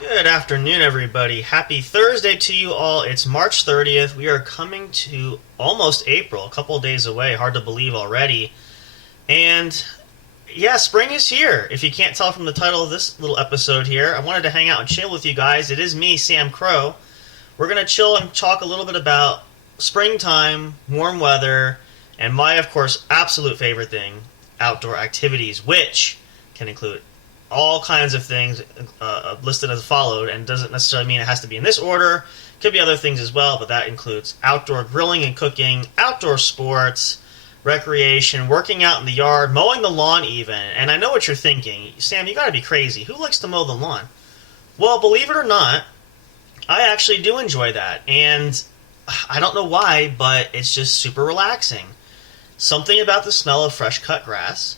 Good afternoon, everybody. Happy Thursday to you all. It's March 30th. We are coming to almost April, a couple of days away. Hard to believe already. And yeah, spring is here. If you can't tell from the title of this little episode here, I wanted to hang out and chill with you guys. It is me, Samcro. We're going to chill and talk a little bit about springtime, warm weather, and my, of course, absolute favorite thing, outdoor activities, which can include all kinds of things listed as followed, and doesn't necessarily mean it has to be in this order. Could be other things as well, but that includes outdoor grilling and cooking, outdoor sports, recreation, working out in the yard, mowing the lawn even. And I know what you're thinking. Sam, you gotta be crazy. Who likes to mow the lawn? Well, believe it or not, I actually do enjoy that. And I don't know why, but it's just super relaxing. Something about the smell of fresh cut grass.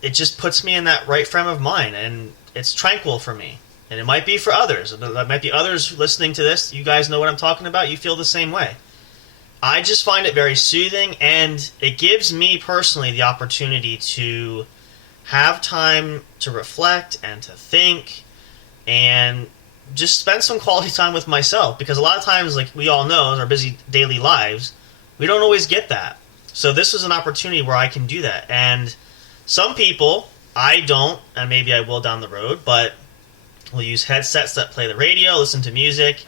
It just puts me in that right frame of mind, and it's tranquil for me. And it might be for others. There might be others listening to this. You guys know what I'm talking about. You feel the same way. I just find it very soothing, and it gives me personally the opportunity to have time to reflect and to think and just spend some quality time with myself. Because a lot of times, like we all know in our busy daily lives, we don't always get that. So this is an opportunity where I can do that. And some people, I don't, and maybe I will down the road, but will use headsets that play the radio, listen to music.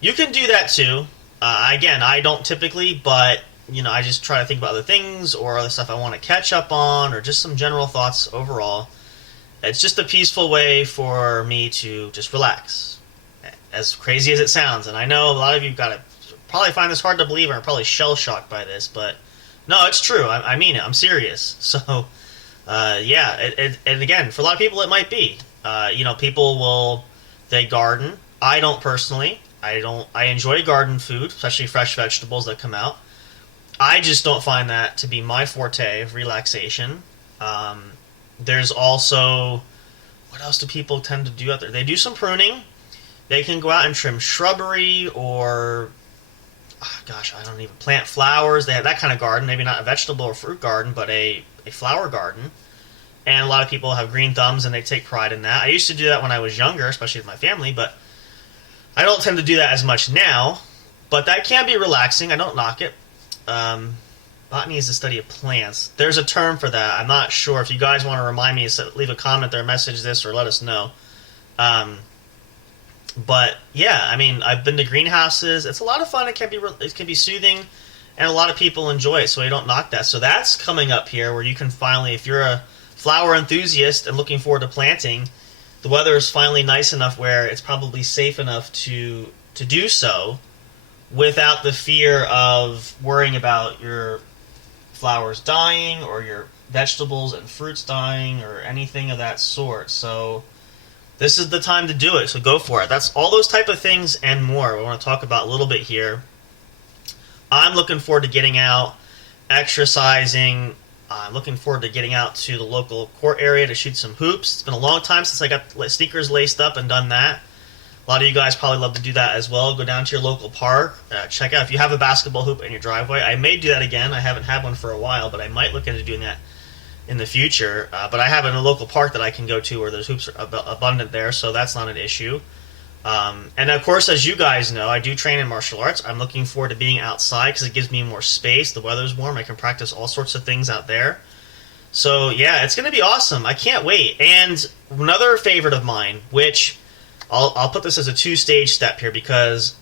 You can do that too. Again, I don't typically, but I just try to think about other things or other stuff I want to catch up on, or just some general thoughts overall. It's just a peaceful way for me to just relax. As crazy as it sounds, and I know a lot of you probably find this hard to believe or are probably shell-shocked by this, but no, it's true. I mean it. I'm serious. So and again, for a lot of people it might be. People they garden. I don't personally. I enjoy garden food, especially fresh vegetables that come out. I just don't find that to be my forte of relaxation. There's also, what else do people tend to do out there? They do some pruning. They can go out and trim shrubbery or, I don't even, plant flowers. They have that kind of garden. Maybe not a vegetable or fruit garden, but a flower garden. And a lot of people have green thumbs, and they take pride in that. I used to do that when I was younger, especially with my family, but I don't tend to do that as much now. But that can be relaxing. I don't knock it. Botany is the study of plants. There's a term for that. I'm not sure. If you guys want to remind me, leave a comment there, message this, or let us know. But yeah, I mean, I've been to greenhouses. It's a lot of fun. It can be soothing, and a lot of people enjoy it. So I don't knock that. So that's coming up here, where you can finally, if you're a flower enthusiast and looking forward to planting, the weather is finally nice enough where it's probably safe enough to do so without the fear of worrying about your flowers dying or your vegetables and fruits dying or anything of that sort. So this is the time to do it, so go for it. That's all those type of things and more we want to talk about a little bit here. I'm looking forward to getting out, exercising. I'm looking forward to getting out to the local court area to shoot some hoops. It's been a long time since I got sneakers laced up and done that. A lot of you guys probably love to do that as well. Go down to your local park. Check out if you have a basketball hoop in your driveway. I may do that again. I haven't had one for a while, but I might look into doing that in the future. But I have a local park that I can go to where those hoops are abundant there, so that's not an issue. And of course, as you guys know, I do train in martial arts. I'm looking forward to being outside because it gives me more space. The weather's warm. I can practice all sorts of things out there. So yeah, it's going to be awesome. I can't wait. And another favorite of mine, which I'll put this as a two-stage step here because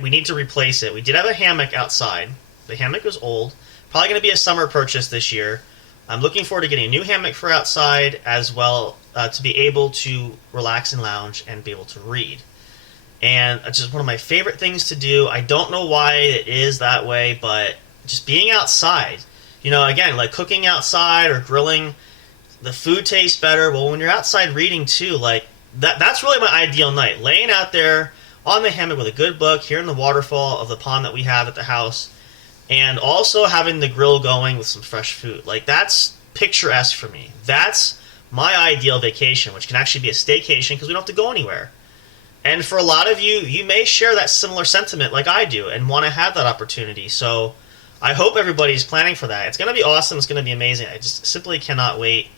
we need to replace it. We did have a hammock outside. The hammock was old. Probably going to be a summer purchase this year. I'm looking forward to getting a new hammock for outside as well to be able to relax and lounge and be able to read. And it's just one of my favorite things to do. I don't know why it is that way, but just being outside again, like cooking outside or grilling, the food tastes better. Well, when you're outside reading too, like that's really my ideal night. Laying out there on the hammock with a good book, hearing the waterfall of the pond that we have at the house, and also having the grill going with some fresh food. Like, that's picturesque for me. That's my ideal vacation, which can actually be a staycation because we don't have to go anywhere. And for a lot of you, you may share that similar sentiment like I do and want to have that opportunity. So I hope everybody's planning for that. It's going to be awesome. It's going to be amazing. I just simply cannot wait.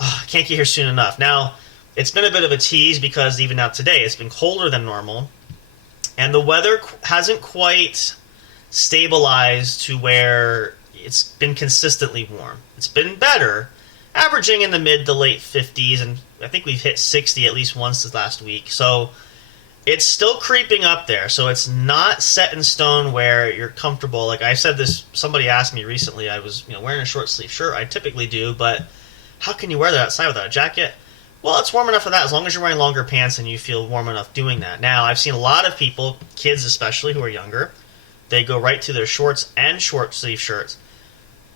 Oh, I can't get here soon enough. Now, it's been a bit of a tease because even now today, it's been colder than normal. And the weather hasn't quite stabilized to where it's been consistently warm. It's been better, averaging in the mid to late 50s, and I think we've hit 60 at least once this last week. So it's still creeping up there. So it's not set in stone where you're comfortable. Like I said this, somebody asked me recently, I was wearing a short sleeve shirt. I typically do, but how can you wear that outside without a jacket? Well, it's warm enough for that as long as you're wearing longer pants and you feel warm enough doing that. Now, I've seen a lot of people, kids especially, who are younger, they go right to their shorts and short sleeve shirts.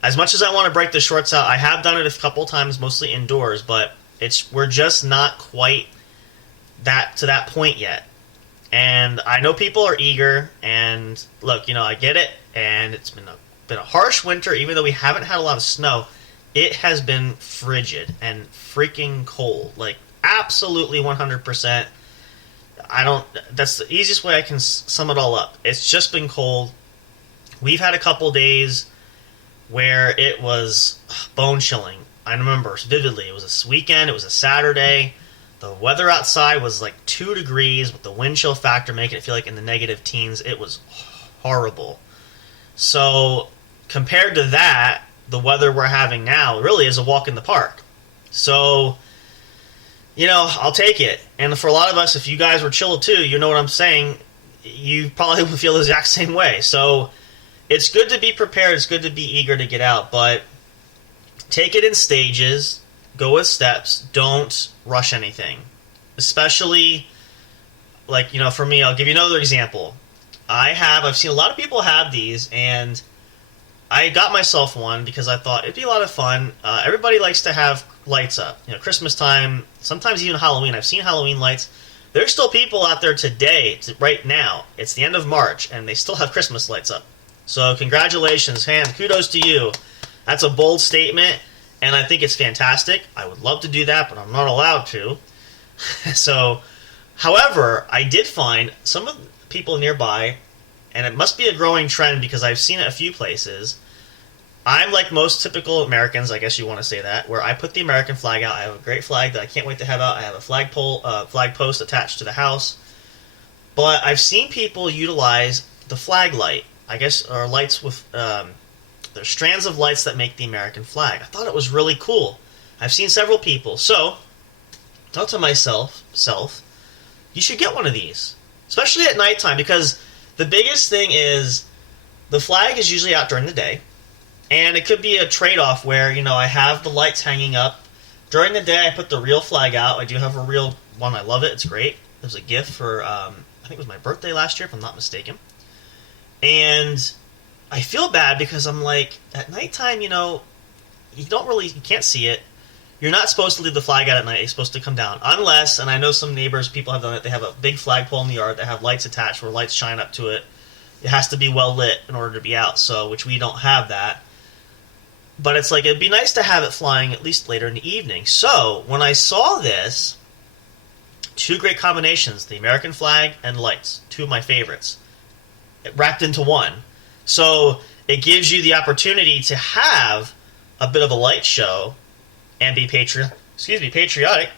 As much as I want to break the shorts out, I have done it a couple times, mostly indoors, but we're just not quite to that point yet. And I know people are eager, and look, I get it, and it's been a harsh winter, even though we haven't had a lot of snow. It has been frigid and freaking cold, like absolutely 100%. That's the easiest way I can sum it all up. It's just been cold. We've had a couple days where it was bone chilling. I remember vividly. It was a weekend. It was a Saturday. The weather outside was like 2 degrees with the wind chill factor making it feel like in the negative teens. It was horrible. So compared to that, the weather we're having now really is a walk in the park. So, I'll take it. And for a lot of us, if you guys were chilled too, you know what I'm saying, you probably would feel the exact same way. So it's good to be prepared. It's good to be eager to get out. But take it in stages. Go with steps. Don't rush anything. Especially, for me, I'll give you another example. I've seen a lot of people have these, and I got myself one because I thought it'd be a lot of fun. Everybody likes to have lights up. Christmas time, sometimes even Halloween. I've seen Halloween lights. There's still people out there today, right now. It's the end of March, and they still have Christmas lights up. So congratulations, Ham. Kudos to you. That's a bold statement, and I think it's fantastic. I would love to do that, but I'm not allowed to. So, however, I did find some of the people nearby, and it must be a growing trend because I've seen it a few places. I'm like most typical Americans, I guess you want to say that, where I put the American flag out. I have a great flag that I can't wait to have out. I have a flag post attached to the house. But I've seen people utilize the flag light, I guess, or lights with there's strands of lights that make the American flag. I thought it was really cool. I've seen several people. So, I thought to myself, you should get one of these, especially at nighttime, because the biggest thing is the flag is usually out during the day, and it could be a trade-off where, I have the lights hanging up. During the day, I put the real flag out. I do have a real one. I love it. It's great. It was a gift for, I think it was my birthday last year, if I'm not mistaken. And I feel bad because I'm like, at nighttime, you can't see it. You're not supposed to leave the flag out at night. It's supposed to come down. Unless, and I know some neighbors, people have done it, they have a big flagpole in the yard that have lights attached where lights shine up to it. It has to be well lit in order to be out, which we don't have that. But it's like, it'd be nice to have it flying at least later in the evening. So, when I saw this, 2 great combinations, the American flag and lights, 2 of my favorites, wrapped into one. So, it gives you the opportunity to have a bit of a light show and be patriotic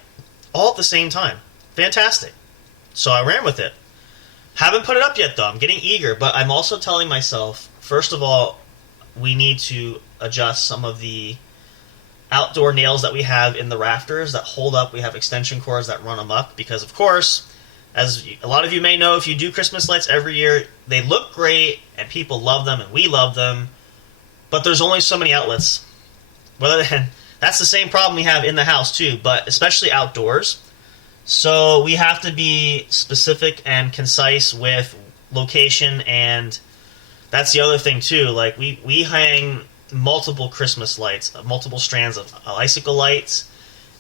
all at the same time. Fantastic. So I ran with it. Haven't put it up yet, though. I'm getting eager, but I'm also telling myself, first of all, we need to adjust some of the outdoor nails that we have in the rafters that hold up. We have extension cords that run amok because, of course, as a lot of you may know, if you do Christmas lights every year, they look great, and people love them, and we love them, but there's only so many outlets. That's the same problem we have in the house, too, but especially outdoors. So we have to be specific and concise with location, and that's the other thing, too. Like, we hang multiple Christmas lights, multiple strands of icicle lights,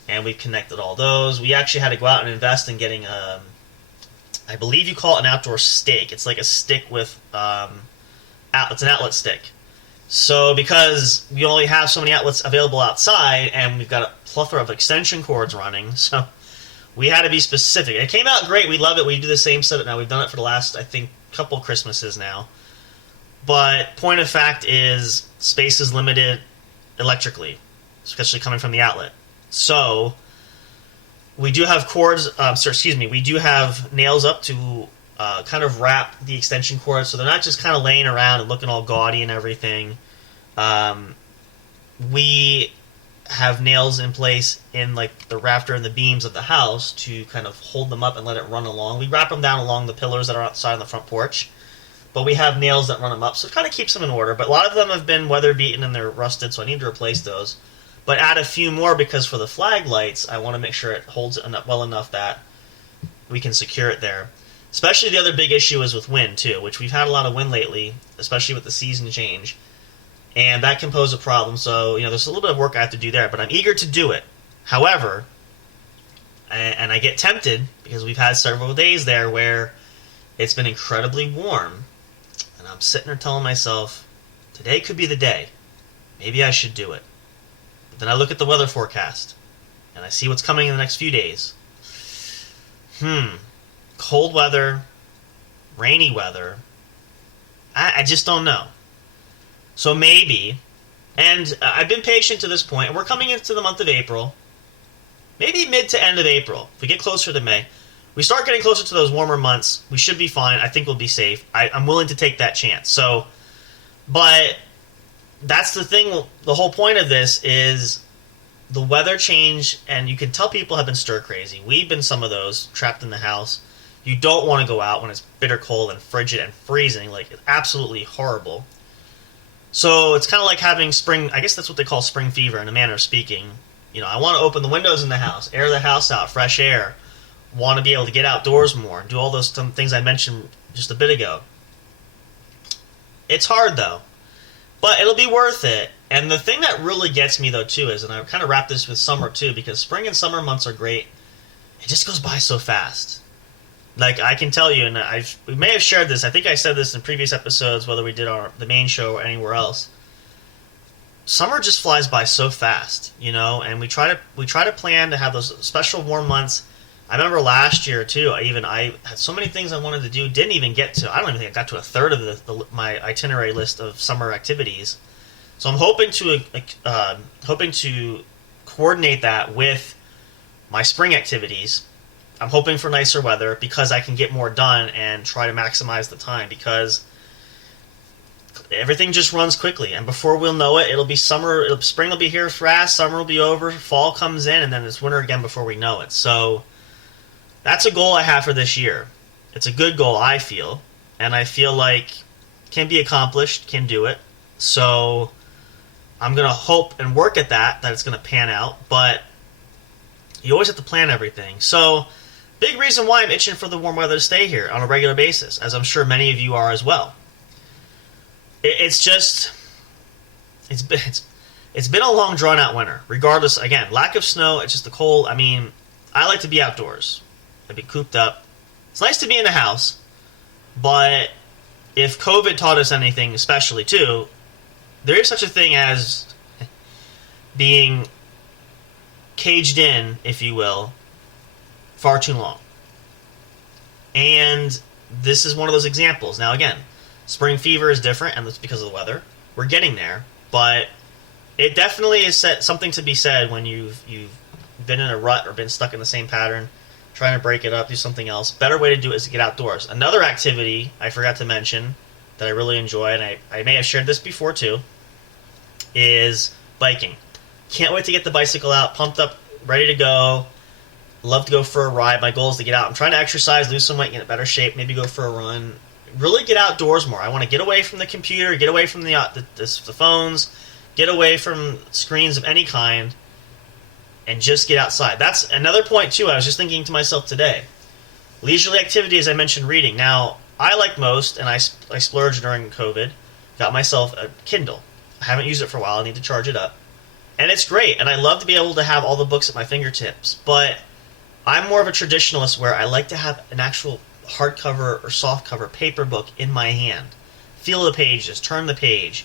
and we've connected all those. We actually had to go out and invest in getting I believe you call it an outdoor stake. It's like a stick with it's an outlet stick. So because we only have so many outlets available outside, and we've got a plethora of extension cords running, so we had to be specific. It came out great. We love it. We do the same setup now. We've done it for the last, I think, couple Christmases now. But point of fact is, space is limited electrically, especially coming from the outlet. So we do have cords. We do have nails up to kind of wrap the extension cords, so they're not just kind of laying around and looking all gaudy and everything. We have nails in place in like the rafter and the beams of the house to kind of hold them up and let it run along. We wrap them down along the pillars that are outside on the front porch, but we have nails that run them up, so it kind of keeps them in order. But a lot of them have been weather beaten and they're rusted, so I need to replace those. But add a few more, because for the flag lights, I want to make sure it holds it well enough that we can secure it there. Especially the other big issue is with wind, too, which we've had a lot of wind lately, especially with the season change. And that can pose a problem, so there's a little bit of work I have to do there, but I'm eager to do it. However, and I get tempted, because we've had several days there where it's been incredibly warm, and I'm sitting there telling myself, today could be the day. Maybe I should do it. But then I look at the weather forecast, and I see what's coming in the next few days. Cold weather, rainy weather, I just don't know. So maybe, and I've been patient to this point, and we're coming into the month of April, maybe mid to end of April, if we get closer to May, we start getting closer to those warmer months, we should be fine. I think we'll be safe. I'm willing to take that chance. So, but that's the thing, the whole point of this is the weather change, and you can tell people have been stir crazy. We've been some of those, trapped in the house. You don't want to go out when it's bitter cold and frigid and freezing, like it's absolutely horrible. So it's kind of like having spring, I guess that's what they call spring fever in a manner of speaking. I want to open the windows in the house, air the house out, fresh air. Want to be able to get outdoors more, do all those things I mentioned just a bit ago. It's hard, though. But it'll be worth it. And the thing that really gets me, though, too, is, and I kind of wrap this with summer, too, because spring and summer months are great. It just goes by so fast. Like, I can tell you, and we may have shared this, I think I said this in previous episodes, whether we did the main show or anywhere else. Summer just flies by so fast, and we try to plan to have those special warm months. I remember last year, too, I had so many things I wanted to do, didn't even get to, I don't even think I got to a third of my itinerary list of summer activities. So I'm hoping to coordinate that with my spring activities. I'm hoping for nicer weather because I can get more done and try to maximize the time, because everything just runs quickly, and before we'll know it, it'll be summer. Spring will be here fast, summer will be over, fall comes in, and then it's winter again before we know it. So that's a goal I have for this year. It's a good goal, I feel, and I feel like can be accomplished, can do it. So I'm going to hope and work at that it's going to pan out, but you always have to plan everything. So big reason why I'm itching for the warm weather to stay here on a regular basis, as I'm sure many of you are as well. It's been a long, drawn-out winter. Regardless, again, lack of snow, it's just the cold. I mean, I like to be outdoors. I've been cooped up. It's nice to be in the house, but if COVID taught us anything, especially, too, there is such a thing as being caged in, if you will, far too long. And this is one of those examples. Now, again, spring fever is different, and that's because of the weather. We're getting there, but it definitely is something to be said when you've been in a rut or been stuck in the same pattern, trying to break it up, do something else. Better way to do it is to get outdoors. Another activity I forgot to mention that I really enjoy, and I may have shared this before too, is biking. Can't wait to get the bicycle out, pumped up, ready to go. Love to go for a ride. My goal is to get out. I'm trying to exercise, lose some weight, get in better shape, maybe go for a run. Really get outdoors more. I want to get away from the computer, get away from the phones, get away from screens of any kind, and just get outside. That's another point, too. I was just thinking to myself today. Leisurely activity, as I mentioned, reading. Now, I, like most, and I splurged during COVID, got myself a Kindle. I haven't used it for a while. I need to charge it up. And it's great, and I love to be able to have all the books at my fingertips. But I'm more of a traditionalist where I like to have an actual hardcover or softcover paper book in my hand. Feel the pages, turn the page.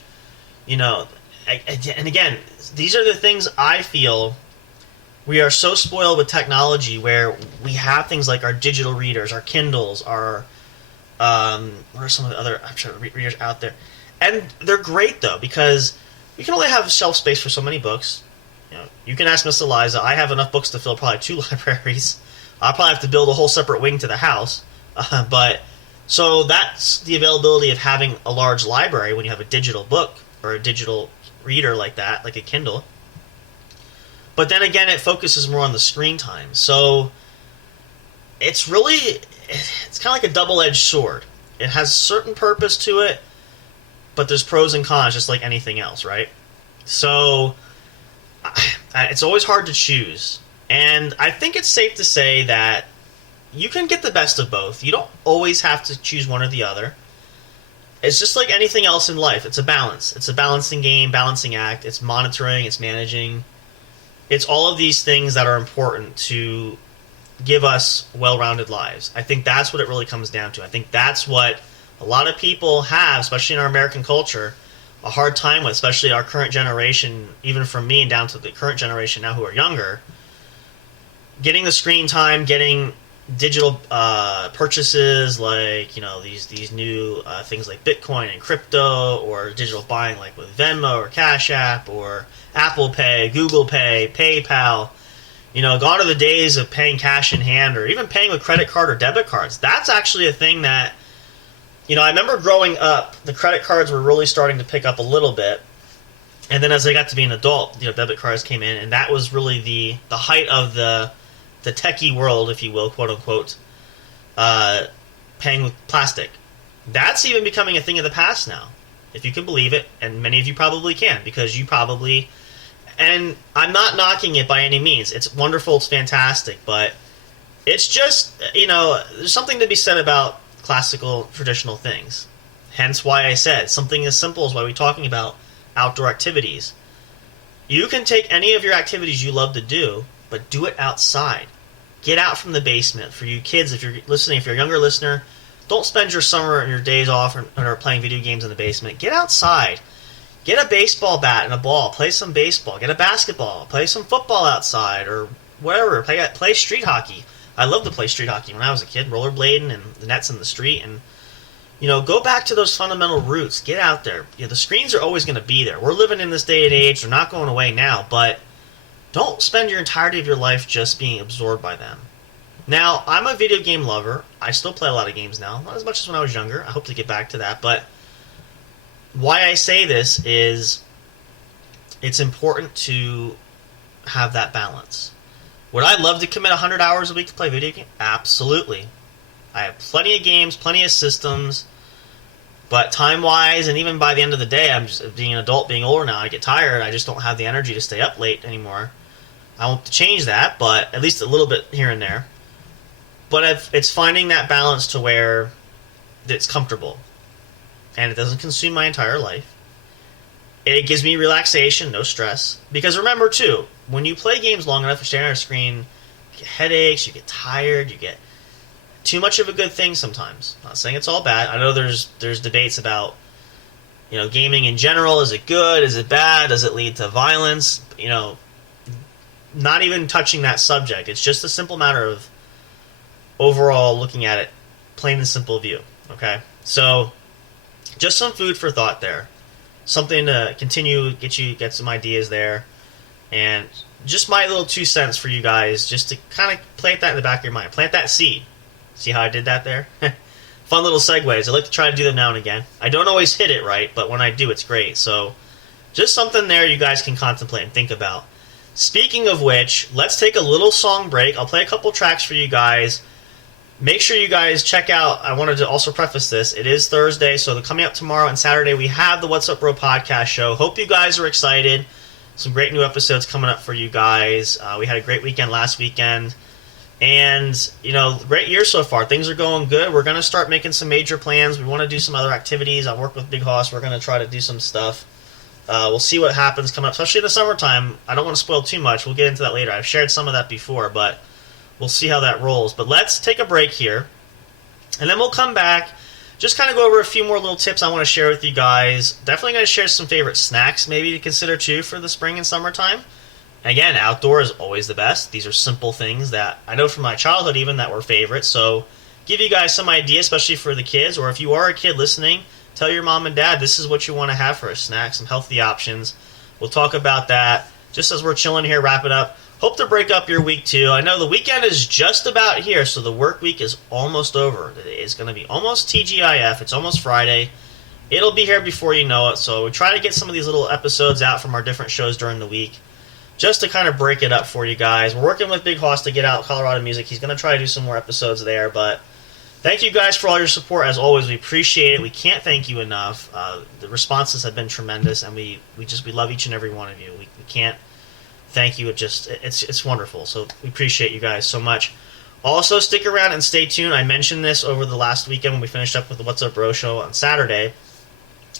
You know, and again, these are the things I feel we are so spoiled with technology where we have things like our digital readers, our Kindles, our what are some of the other readers out there? And they're great though because we can only have shelf space for so many books. You know, you can ask Miss Eliza. I have enough books to fill probably 2 libraries. I'll probably have to build a whole separate wing to the house. But so that's the availability of having a large library when you have a digital book or a digital reader like that, like a Kindle. But then again, it focuses more on the screen time. So it's kind of like a double-edged sword. It has a certain purpose to it, but there's pros and cons just like anything else, right? So it's always hard to choose. And I think it's safe to say that you can get the best of both. You don't always have to choose one or the other. It's just like anything else in life. It's a balance. It's a balancing game, balancing act. It's monitoring, it's managing. It's all of these things that are important to give us well-rounded lives. I think that's what it really comes down to. I think that's what a lot of people have, especially in our American culture, a hard time with, especially our current generation, even from me and down to the current generation now who are younger. Getting the screen time, getting digital purchases like, you know, these new things like Bitcoin and crypto, or digital buying like with Venmo or Cash App or Apple Pay, Google Pay, PayPal. You know, gone are the days of paying cash in hand or even paying with credit card or debit cards. That's actually a thing that, you know, I remember growing up, the credit cards were really starting to pick up a little bit. And then as I got to be an adult, you know, debit cards came in, and that was really the height of the techie world, if you will, quote unquote, paying with plastic. That's even becoming a thing of the past now, if you can believe it, and many of you probably can, because you probably, and I'm not knocking it by any means. It's wonderful, it's fantastic, but it's just, you know, there's something to be said about classical, traditional things. Hence why I said something as simple as why we're talking about outdoor activities. You can take any of your activities you love to do, but do it outside. Get out from the basement. For you kids, if you're listening, if you're a younger listener, don't spend your summer and your days off or playing video games in the basement. Get outside. Get a baseball bat and a ball. Play some baseball. Get a basketball. Play some football outside or whatever. Play street hockey. I loved to play street hockey when I was a kid, rollerblading and the nets in the street. And, you know, go back to those fundamental roots. Get out there. You know, the screens are always going to be there. We're living in this day and age. They're not going away now, but don't spend your entirety of your life just being absorbed by them. Now, I'm a video game lover. I still play a lot of games now. Not as much as when I was younger. I hope to get back to that. But why I say this is it's important to have that balance. Would I love to commit 100 hours a week to play video games? Absolutely. I have plenty of games, plenty of systems. But time-wise, and even by the end of the day, I'm just being an adult, being older now, I get tired. I just don't have the energy to stay up late anymore. I want to change that, but at least a little bit here and there. But it's finding that balance to where it's comfortable. And it doesn't consume my entire life. It gives me relaxation, no stress. Because remember, too, when you play games long enough, you're staring at a screen, you get headaches, you get tired, you get too much of a good thing sometimes. I'm not saying it's all bad. I know there's debates about, you know, gaming in general. Is it good? Is it bad? Does it lead to violence? You know, not even touching that subject. It's just a simple matter of overall looking at it, plain and simple view. Okay? So, just some food for thought there. Something to continue, get some ideas there. And just my little 2 cents for you guys, just to kind of plant that in the back of your mind. Plant that seed. See how I did that there? Fun little segues. I like to try to do them now and again. I don't always hit it right, but when I do, it's great. So, just something there you guys can contemplate and think about. Speaking of which, let's take a little song break. I'll play a couple tracks for you guys. Make sure you guys check out, I wanted to also preface this, it is Thursday, so coming up tomorrow and Saturday, we have the What's Up Bro podcast show. Hope you guys are excited. Some great new episodes coming up for you guys. We had a great weekend last weekend. And, you know, great year so far. Things are going good. We're going to start making some major plans. We want to do some other activities. I work with Big Hoss. We're going to try to do some stuff We'll see what happens coming up, especially in the summertime. I don't want to spoil too much. We'll get into that later. I've shared some of that before, but we'll see how that rolls. But let's take a break here, and then we'll come back. Just kind of go over a few more little tips I want to share with you guys. Definitely going to share some favorite snacks maybe to consider too for the spring and summertime. And again, outdoor is always the best. These are simple things that I know from my childhood even that were favorites. So give you guys some idea, especially for the kids. Or if you are a kid listening, tell your mom and dad this is what you want to have for a snack, some healthy options. We'll talk about that just as we're chilling here, wrap it up. Hope to break up your week too. I know the weekend is just about here, so the work week is almost over. It's going to be almost TGIF. It's almost Friday. It'll be here before you know it, so we try to get some of these little episodes out from our different shows during the week just to kind of break it up for you guys. We're working with Big Hoss to get out Colorado music. He's going to try to do some more episodes there, but thank you guys for all your support. As always, we appreciate it. We can't thank you enough. The responses have been tremendous, and we love each and every one of you. We can't thank you. It's wonderful. So we appreciate you guys so much. Also, stick around and stay tuned. I mentioned this over the last weekend when we finished up with the What's Up Bro show on Saturday.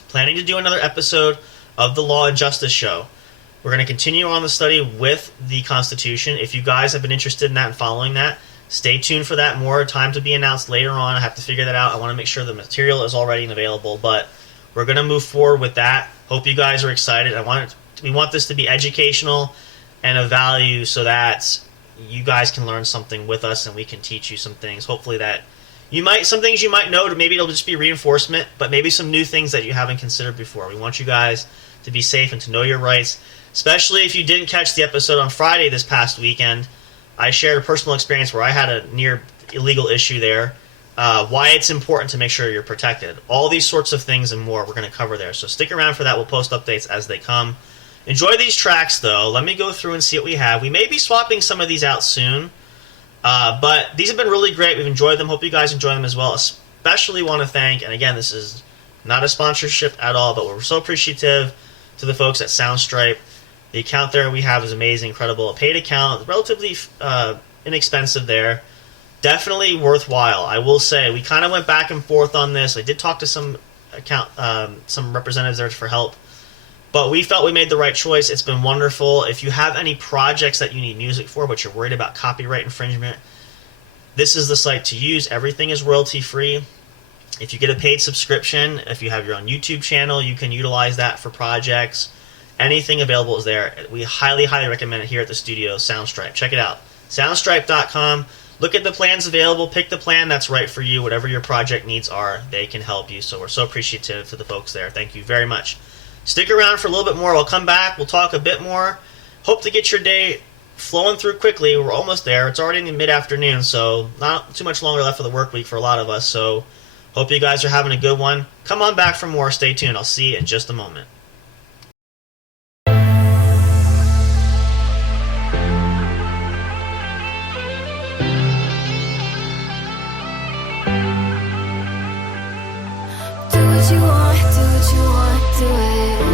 Planning to do another episode of the Law and Justice show. We're going to continue on the study with the Constitution. If you guys have been interested in that and following that, stay tuned for that. More time to be announced later on. I have to figure that out. I want to make sure the material is all ready and available, but we're going to move forward with that. Hope you guys are excited. We want this to be educational and of value so that you guys can learn something with us and we can teach you some things. Hopefully that some things you might know, maybe it'll just be reinforcement, but maybe some new things that you haven't considered before. We want you guys to be safe and to know your rights, especially if you didn't catch the episode on Friday this past weekend. I shared a personal experience where I had a near illegal issue there, why it's important to make sure you're protected. All these sorts of things and more we're going to cover there. So stick around for that. We'll post updates as they come. Enjoy these tracks, though. Let me go through and see what we have. We may be swapping some of these out soon, but these have been really great. We've enjoyed them. Hope you guys enjoy them as well. Especially want to thank, and again, this is not a sponsorship at all, but we're so appreciative to the folks at Soundstripe. The account there we have is amazing, incredible. A paid account, relatively inexpensive there. Definitely worthwhile. I will say, we kind of went back and forth on this. I did talk to some representatives there for help. But we felt we made the right choice. It's been wonderful. If you have any projects that you need music for, but you're worried about copyright infringement, this is the site to use. Everything is royalty-free. If you get a paid subscription, if you have your own YouTube channel, you can utilize that for projects. Anything available is there. We highly, highly recommend it here at the studio, Soundstripe. Check it out. Soundstripe.com. Look at the plans available. Pick the plan that's right for you. Whatever your project needs are, they can help you. So we're so appreciative to the folks there. Thank you very much. Stick around for a little bit more. We'll come back. We'll talk a bit more. Hope to get your day flowing through quickly. We're almost there. It's already in the mid-afternoon, so not too much longer left for the work week for a lot of us. So hope you guys are having a good one. Come on back for more. Stay tuned. I'll see you in just a moment. Do what you want, do it. Do what you want, do it.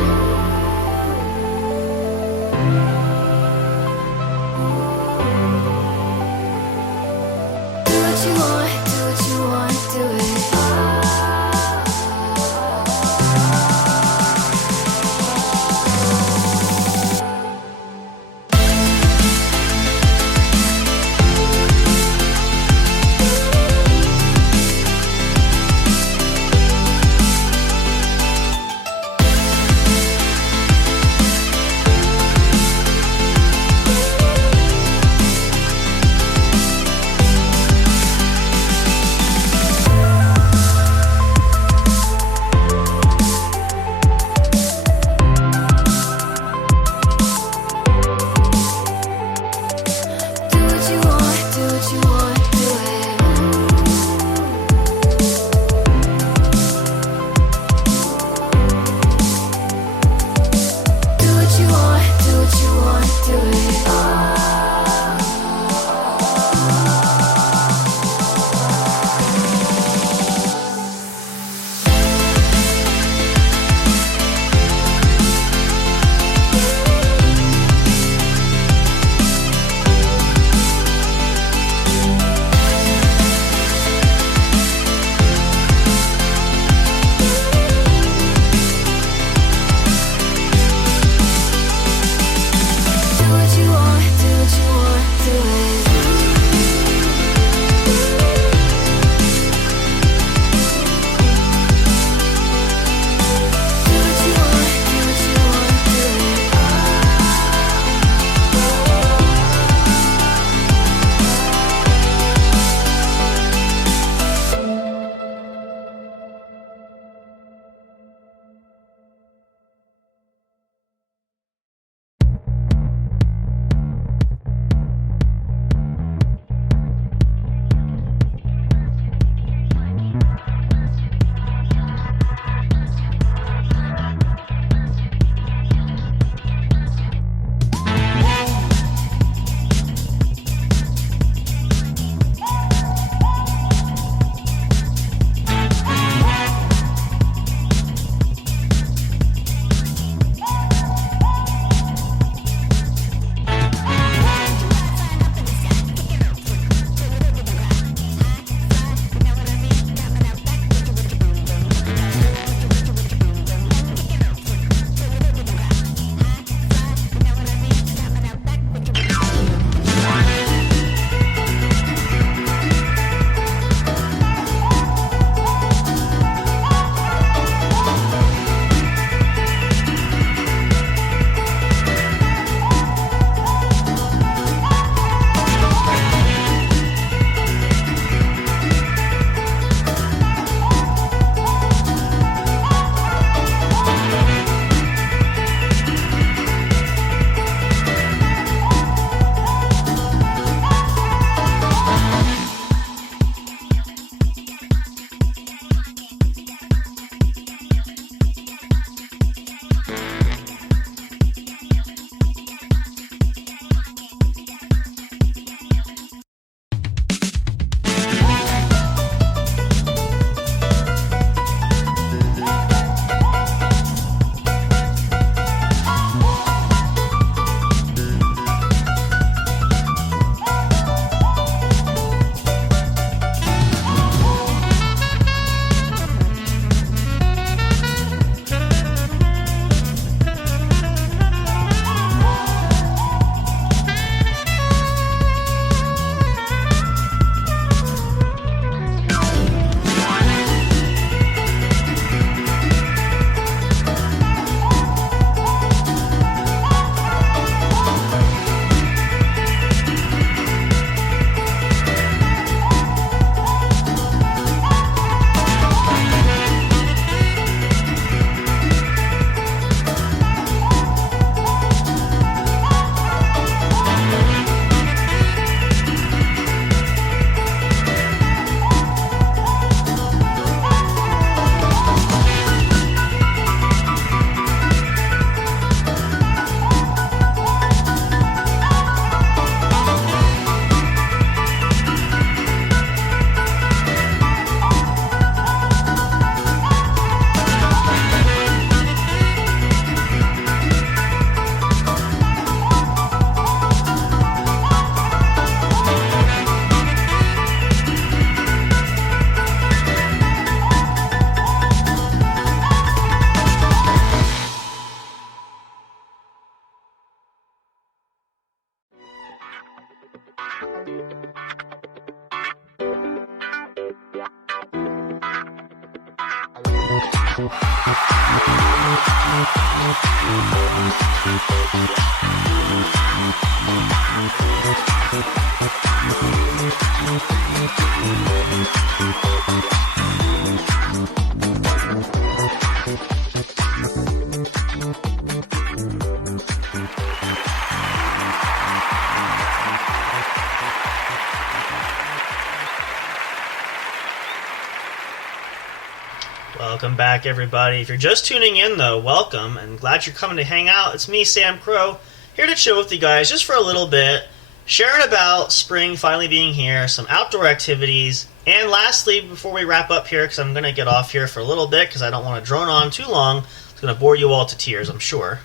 Welcome back, everybody. If you're just tuning in, though, welcome, and glad you're coming to hang out. It's me, Samcro, here to chill with you guys just for a little bit, sharing about spring finally being here, some outdoor activities, and lastly, before we wrap up here, because I'm going to get off here for a little bit because I don't want to drone on too long, it's going to bore you all to tears, I'm sure.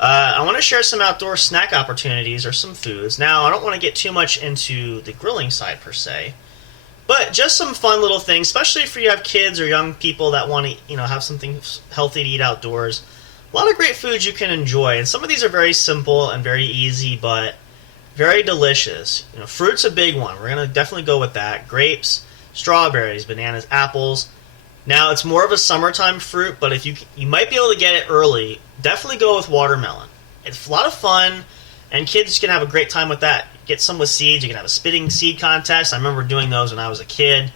I want to share some outdoor snack opportunities or some foods. Now, I don't want to get too much into the grilling side per se, but just some fun little things, especially if you have kids or young people that want to, have something healthy to eat outdoors. A lot of great foods you can enjoy, and some of these are very simple and very easy, but very delicious. Fruit's a big one. We're going to definitely go with that. Grapes, strawberries, bananas, apples. Now, it's more of a summertime fruit, but if you might be able to get it early, definitely go with watermelon. It's a lot of fun, and kids can have a great time with that. Get some with seeds. You can have a spitting seed contest. I remember doing those when I was a kid.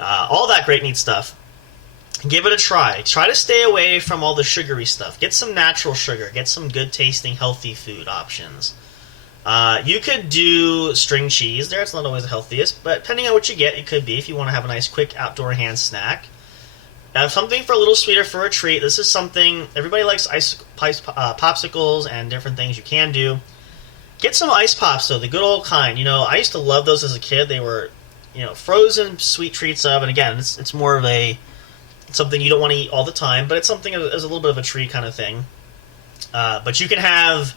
All that great, neat stuff. Give it a try. Try to stay away from all the sugary stuff. Get some natural sugar. Get some good tasting, healthy food options. You could do string cheese there. It's not always the healthiest, but depending on what you get, it could be if you want to have a nice, quick outdoor hand snack. Something for a little sweeter for a treat. This is something everybody likes: popsicles and different things you can do. Get some ice pops, though, the good old kind. I used to love those as a kid. They were, frozen sweet treats of, and again, it's more of something you don't want to eat all the time, but it's something as a little bit of a treat kind of thing. But you can have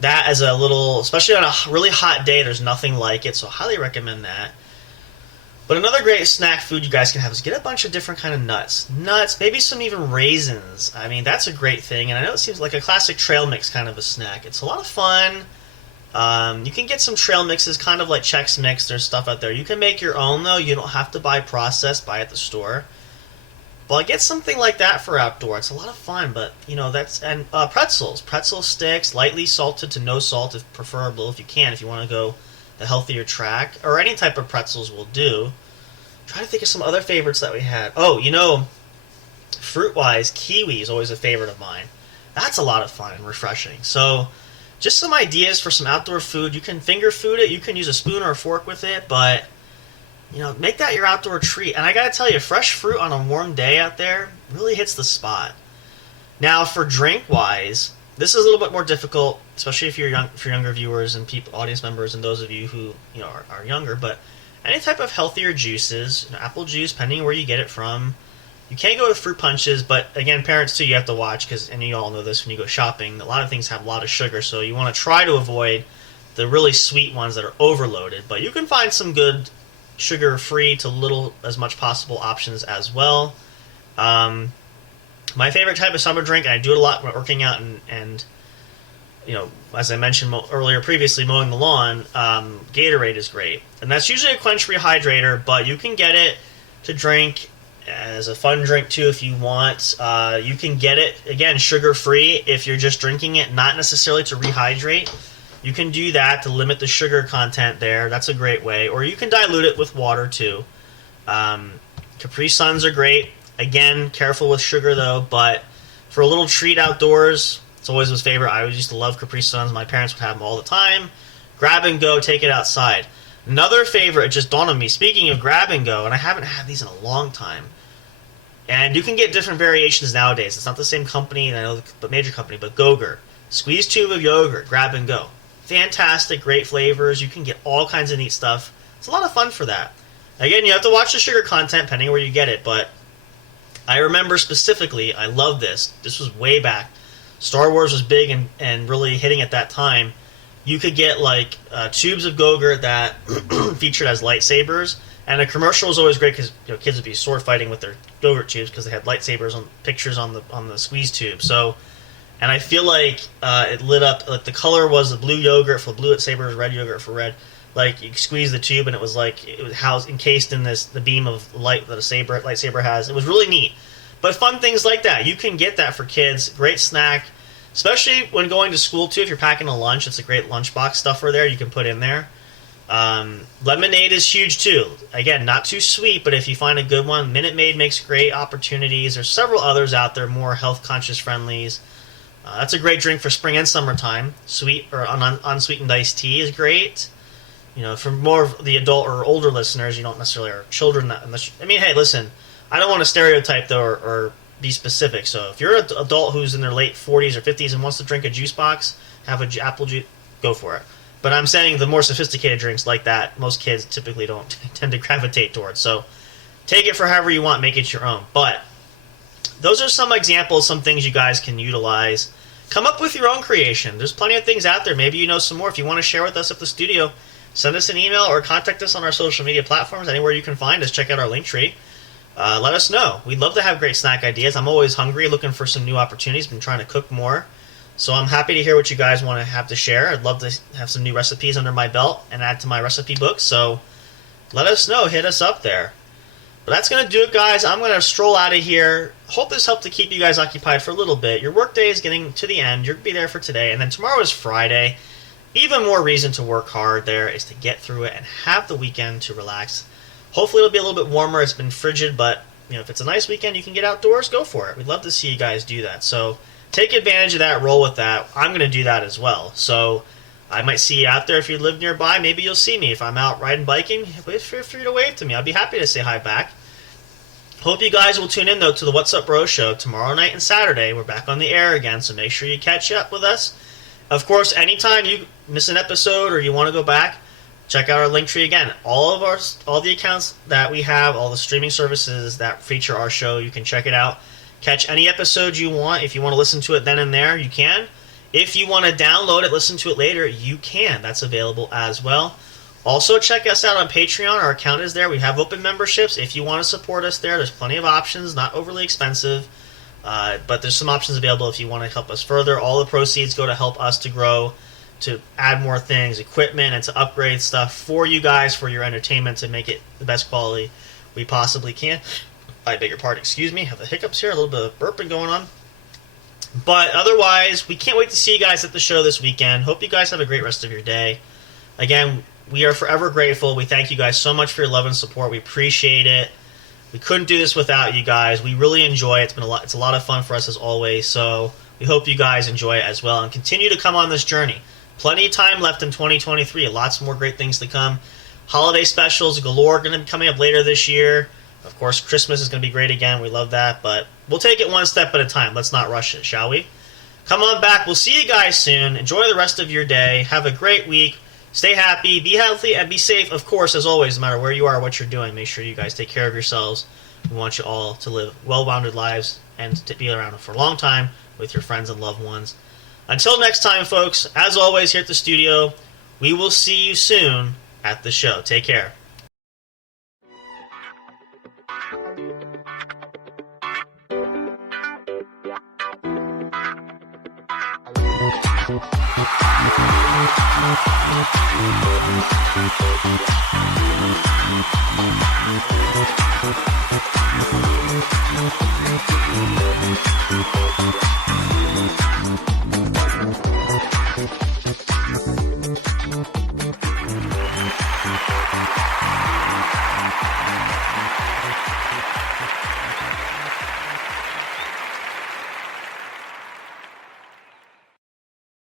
that as a little, especially on a really hot day, there's nothing like it, so I highly recommend that. But another great snack food you guys can have is get a bunch of different kind of nuts. Maybe some even raisins. I mean, that's a great thing, and I know it seems like a classic trail mix kind of a snack. It's a lot of fun. You can get some trail mixes, kind of like Chex Mix. There's stuff out there. You can make your own, though. You don't have to buy processed, buy at the store. But get something like that for outdoor. It's a lot of fun, but, and pretzels. Pretzel sticks, lightly salted to no salt, if preferable, if you want to go the healthier track. Or any type of pretzels will do. Try to think of some other favorites that we had. Oh, fruit-wise, kiwi is always a favorite of mine. That's a lot of fun and refreshing. So, just some ideas for some outdoor food. You can finger food it. You can use a spoon or a fork with it, but, make that your outdoor treat. And I gotta tell you, fresh fruit on a warm day out there really hits the spot. Now, for drink-wise, this is a little bit more difficult, especially if you're for younger viewers and audience members and those of you who, are younger, but any type of healthier juices, apple juice, depending on where you get it from. You can't go with fruit punches, but again, parents too, you have to watch, and you all know this when you go shopping, a lot of things have a lot of sugar, so you want to try to avoid the really sweet ones that are overloaded, but you can find some good sugar-free to little as much possible options as well. My favorite type of summer drink, and I do it a lot when working out and as I mentioned earlier previously, mowing the lawn, Gatorade is great. And that's usually a quench rehydrator, but you can get it to drink as a fun drink too if you want. You can get it, again, sugar-free if you're just drinking it, not necessarily to rehydrate. You can do that to limit the sugar content there. That's a great way. Or you can dilute it with water too. Capri Suns are great. Again, careful with sugar though, but for a little treat outdoors, it's always his favorite. I always used to love Capri Suns. My parents would have them all the time. Grab and go, take it outside. Another favorite, it just dawned on me, speaking of grab and go, and I haven't had these in a long time, and you can get different variations nowadays. It's not the same company, but major company, but Go-Gurt. Squeeze tube of yogurt, grab and go. Fantastic, great flavors. You can get all kinds of neat stuff. It's a lot of fun for that. Again, you have to watch the sugar content depending on where you get it, but I remember specifically, I love this. This was way back. Star Wars was big and really hitting at that time. You could get tubes of Go-Gurt that featured as lightsabers, and a commercial was always great because kids would be sword fighting with their Go-Gurt tubes because they had lightsabers on pictures on the squeeze tube. So, and I feel like it lit up, the color was the blue yogurt for blue sabers, red yogurt for red. You squeeze the tube and it was housed, encased in the beam of light that a lightsaber has. It was really neat. But fun things like that, you can get that for kids. Great snack, especially when going to school too. If you're packing a lunch, it's a great lunchbox stuffer there you can put in there. Lemonade is huge too. Again, not too sweet, but if you find a good one, Minute Maid makes great opportunities. There's several others out there, more health conscious friendlies. That's a great drink for spring and summertime. Sweet or unsweetened iced tea is great. You know, for more of the adult or older listeners, you don't necessarily are children. I mean, hey, listen, I don't want to stereotype though or be specific. So if you're an adult who's in their late 40s or 50s and wants to drink a juice box, have a apple juice, go for it. But I'm saying the more sophisticated drinks like that, most kids typically don't tend to gravitate towards. So take it for however you want, make it your own. But those are some examples, some things you guys can utilize. Come up with your own creation. There's plenty of things out there. Maybe you know some more. If you want to share with us at the studio, send us an email or contact us on our social media platforms. Anywhere you can find us, check out our link tree. Let us know. We'd love to have great snack ideas. I'm always hungry, looking for some new opportunities. Been trying to cook more. So I'm happy to hear what you guys want to have to share. I'd love to have some new recipes under my belt and add to my recipe book. So let us know. Hit us up there. But that's going to do it, guys. I'm going to stroll out of here. Hope this helped to keep you guys occupied for a little bit. Your work day is getting to the end. You're going to be there for today. And then tomorrow is Friday. Even more reason to work hard there is to get through it and have the weekend to relax. Hopefully it'll be a little bit warmer. It's been frigid, but if it's a nice weekend, you can get outdoors, go for it. We'd love to see you guys do that. So take advantage of that, roll with that. I'm going to do that as well. So I might see you out there if you live nearby. Maybe you'll see me. If I'm out riding, biking, feel free to wave to me. I'll be happy to say hi back. Hope you guys will tune in, though, to the What's Up Bro Show tomorrow night and Saturday. We're back on the air again, so make sure you catch up with us. Of course, anytime you miss an episode or you want to go back, check out our link tree again. All the accounts that we have, all the streaming services that feature our show, you can check it out. Catch any episode you want. If you want to listen to it then and there, you can. If you want to download it, listen to it later, you can. That's available as well. Also, check us out on Patreon. Our account is there. We have open memberships. If you want to support us there, there's plenty of options, not overly expensive. But there's some options available if you want to help us further. All the proceeds go to help us to grow, to add more things, equipment, and to upgrade stuff for you guys, for your entertainment, to make it the best quality we possibly can. I beg your pardon, excuse me, have the hiccups here, a little bit of burping going on. But otherwise, we can't wait to see you guys at the show this weekend. Hope you guys have a great rest of your day. Again, we are forever grateful. We thank you guys so much for your love and support. We appreciate it. We couldn't do this without you guys. We really enjoy it. It's a lot of fun for us as always. So we hope you guys enjoy it as well and continue to come on this journey. Plenty of time left in 2023. Lots more great things to come. Holiday specials galore going to be coming up later this year. Of course, Christmas is going to be great again. We love that. But we'll take it one step at a time. Let's not rush it, shall we? Come on back. We'll see you guys soon. Enjoy the rest of your day. Have a great week. Stay happy, be healthy, and be safe, of course, as always, no matter where you are or what you're doing. Make sure you guys take care of yourselves. We want you all to live well-rounded lives and to be around for a long time with your friends and loved ones. Until next time, folks, as always here at the studio, we will see you soon at the show. Take care.